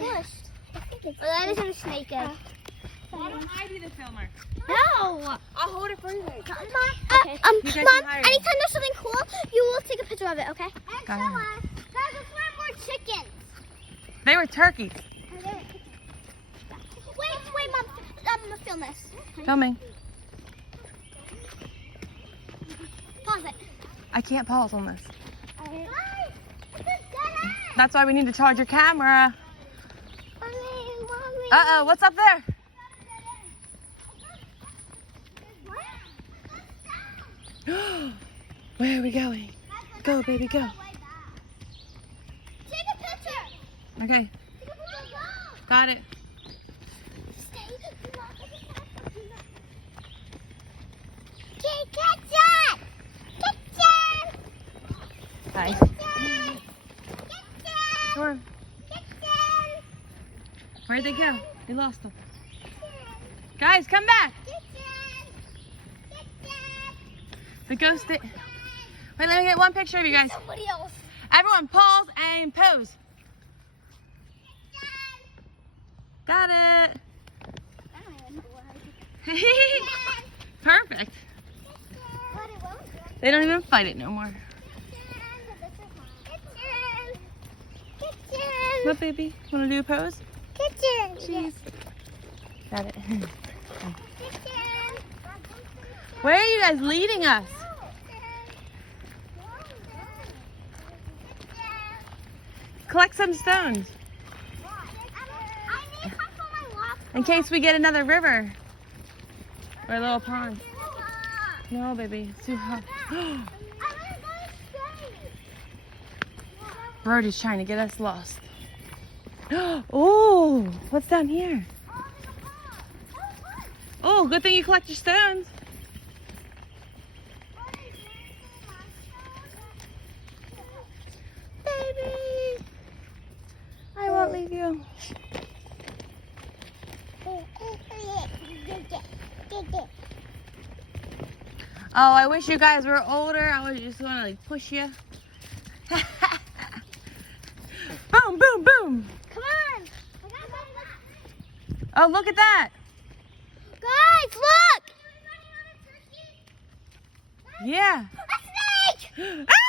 pushed. Oh, that isn't a snake egg. Why don't I be the filmer? No! I'll hold it for you. Okay. You guys Mom, can hire anytime there's something cool, you will take a picture of it, okay? And Got show it. us. Guys, let's find more chickens. They were turkeys. Wait, Mom. I'm gonna film this. Filming. Pause it. I can't pause on this. Guys, it's a dead end. That's why we need to charge your camera. Mommy. Uh-oh, what's up there? Where are we going? Go, baby, go. Take a picture. Okay, got it. Hi. Sure. Where'd they go? We lost them. Guys, come back. The ghost did. Wait, let me get one picture of you guys. Somebody else. Everyone pause and pose. Got it. Perfect. They don't even fight it no more. What, baby? Want to do a pose? Cheese. Got it. Where are you guys leading us? Collect some stones in case we get another river or a little pond. No, baby, it's too hot. Bird is trying to get us lost. Oh, what's down here? Oh, good thing you collect your stones. Baby, I won't leave you. Oh, I wish you guys were older. I was just gonna like push you. Boom, boom, boom. Come on. Oh, look at that. Guys, look. Yeah. A snake. Ah!